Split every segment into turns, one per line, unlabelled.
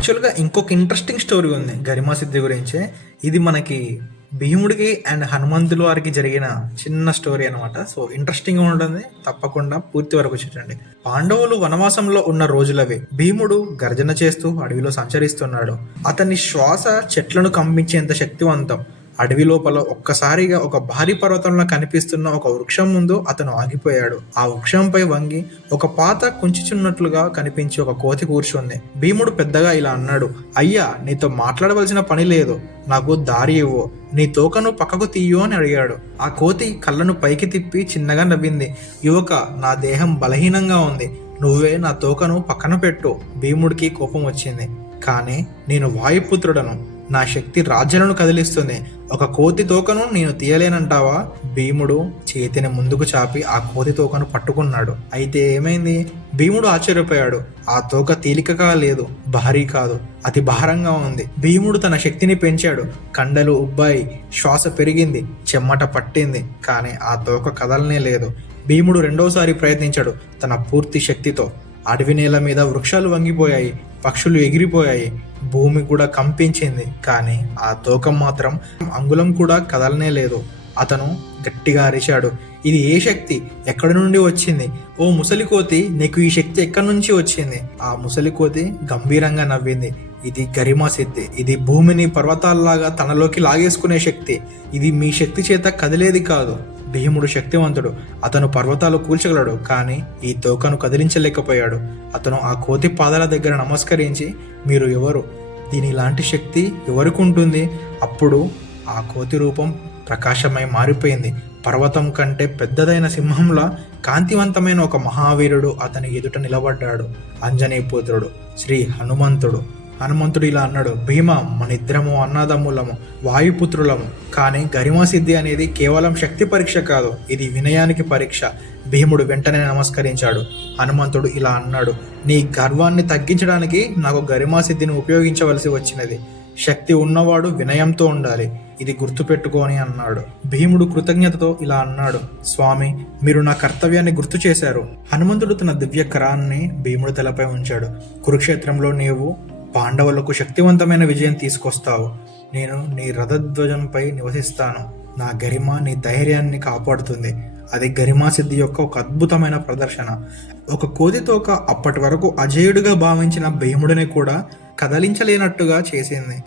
యాక్చువల్గా ఇంకొక interesting story ఉంది గరిమా సిద్ధి గురించి. ఇది మనకి భీముడికి అండ్ హనుమంతుల వారికి జరిగిన చిన్న స్టోరీ అనమాట సో ఇంట్రెస్టింగ్ ఉంటుంది. తప్పకుండా పూర్తి వరకు చూడండి. పాండవులు వనవాసంలో ఉన్న రోజులవి. భీముడు గర్జన చేస్తూ అడవిలో సంచరిస్తున్నాడు. అతని శ్వాస చెట్లను కంపించేంత శక్తివంతం. అడవి లోపల ఒక్కసారిగా ఒక భారీ పర్వతంలో కనిపిస్తున్న ఒక వృక్షం ముందు అతను ఆగిపోయాడు. ఆ వృక్షంపై వంగి ఒక పాత కుంచుచున్నట్లుగా కనిపించి ఒక కోతి కూర్చుంది. భీముడు పెద్దగా ఇలా అన్నాడు అయ్యా నీతో మాట్లాడవలసిన పని లేదు. నాకు దారి ఇవ్వు. నీ తోకను పక్కకు తీయు అని అడిగాడు. ఆ కోతి కళ్ళను పైకి తిప్పి చిన్నగా నవ్వింది. యువక నా దేహం బలహీనంగా ఉంది. నువ్వే నా తోకను పక్కన పెట్టు. భీముడికి కోపం వచ్చింది. కానీ నేను వాయుపుత్రుడను. నా శక్తి రాజ్యాలను కదిలిస్తుంది. ఒక కోతి తోకను నేను తీయలేనంటావా? భీముడు చేతిని ముందుకు చాపి ఆ కోతి తోకను పట్టుకున్నాడు. అయితే ఏమైంది? భీముడు ఆశ్చర్యపోయాడు. ఆ తోక తేలికగా లేదు భారీ కాదు అతి భారంగా ఉంది. భీముడు తన శక్తిని పెంచాడు. కండలు ఉబ్బాయి శ్వాస పెరిగింది చెమ్మట పట్టింది కానీ ఆ తోక కదలనే లేదు. భీముడు రెండోసారి ప్రయత్నించాడు తన పూర్తి శక్తితో. అడవి నేల మీద వృక్షాలు వంగిపోయాయి. పక్షులు ఎగిరిపోయాయి. భూమి కూడా కంపించింది. కానీ ఆ తోకం మాత్రం అంగుళం కూడా కదలనే లేదు. అతను గట్టిగా అరిచాడు. ఇది ఏ శక్తి? ఎక్కడి నుండి వచ్చింది? ఓ ముసలికోతి నీకు ఈ శక్తి ఎక్కడి నుంచి వచ్చింది? ఆ ముసలికోతి గంభీరంగా నవ్వింది. ఇది గరిమా సిద్ధి ఇది భూమిని పర్వతాల్లాగా తనలోకి లాగేసుకునే శక్తి. ఇది మీ శక్తి చేత కదిలేది కాదు. భీముడు శక్తివంతుడు. అతను పర్వతాలు కూల్చగలడు కానీ ఈ తోకను కదిలించలేకపోయాడు. అతను ఆ కోతి పాదాల దగ్గర నమస్కరించి మీరు ఎవరు? దీని లాంటి శక్తి ఎవరికి ఉంటుంది అప్పుడు ఆ కోతి రూపం ప్రకాశమై మారిపోయింది. పర్వతం కంటే పెద్దదైన సింహంలా కాంతివంతమైన ఒక మహావీరుడు అతని ఎదుట నిలబడ్డాడు. అంజనీపుత్రుడు శ్రీ హనుమంతుడు. హనుమంతుడు ఇలా అన్నాడు భీమ మన ఇద్దరము అన్నదమ్ములము వాయుపుత్రులము. కానీ గరిమసిద్ధి అనేది కేవలం శక్తి పరీక్ష కాదు ఇది వినయానికి పరీక్ష. భీముడు వెంటనే నమస్కరించాడు. హనుమంతుడు ఇలా అన్నాడు నీ గర్వాన్ని తగ్గించడానికి నాకు గరిమాసిద్ధిని ఉపయోగించవలసి వచ్చినది. శక్తి ఉన్నవాడు వినయంతో ఉండాలి ఇది గుర్తుపెట్టుకొని అన్నాడు. భీముడు కృతజ్ఞతతో ఇలా అన్నాడు స్వామి మీరు నా కర్తవ్యాన్ని గుర్తు చేశారు. హనుమంతుడు తన దివ్య కరాన్ని భీముడు తలపై ఉంచాడు. కురుక్షేత్రంలో నీవు పాండవులకు శక్తివంతమైన విజయం తీసుకొస్తావు. నేను నీ రథధ్వజంపై నివసిస్తాను. నా గరిమ నీ ధైర్యాన్ని కాపాడుతుంది. అది గరిమా సిద్ధి యొక్క ఒక అద్భుతమైన ప్రదర్శన. ఒక కోతితోక అప్పటి వరకు అజేయుడిగా భావించిన భీముడిని కూడా కదలించలేనట్టుగా చేసింది.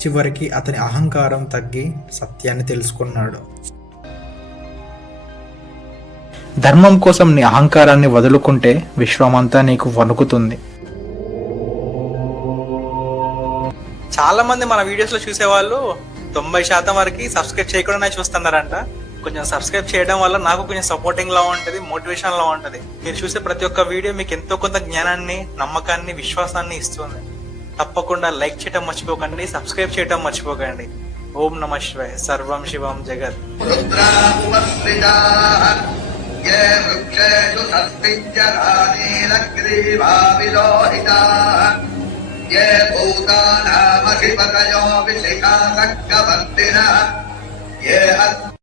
చివరికి అతని అహంకారం తగ్గి సత్యాన్ని తెలుసుకున్నాడు. ధర్మం కోసం నీ అహంకారాన్ని వదులుకుంటే విశ్వమంతా నీకు వణుకుతుంది. చాలా మంది మన వీడియోస్ లో చూసేవాళ్ళు తొంభై శాతం వరకు సబ్స్క్రైబ్ చేయకుండానే చూస్తున్నారంట కొంచెం సబ్స్క్రైబ్ చేయడం వల్ల నాకు కొంచెం సపోర్టింగ్ లా ఉంటది మోటివేషన్ లా ఉంటది మీరు చూసే ప్రతి ఒక్క వీడియో మీకు ఎంతో కొంత జ్ఞానాన్ని నమ్మకాన్ని విశ్వాసాన్ని ఇస్తుంది తప్పకుండా లైక్ చేయడం మర్చిపోకండి సబ్స్క్రైబ్ చేయడం మర్చిపోకండి ఓం నమ శివాయ సర్వం శివం జగత్
रुद्रामुपस्थिताः ये वृक्षेषु सस्मिञ्जरानीलग्रीवाविलोहिताः ये भूतानामधिपतयो विशिखासङ्गवर्तिनः ये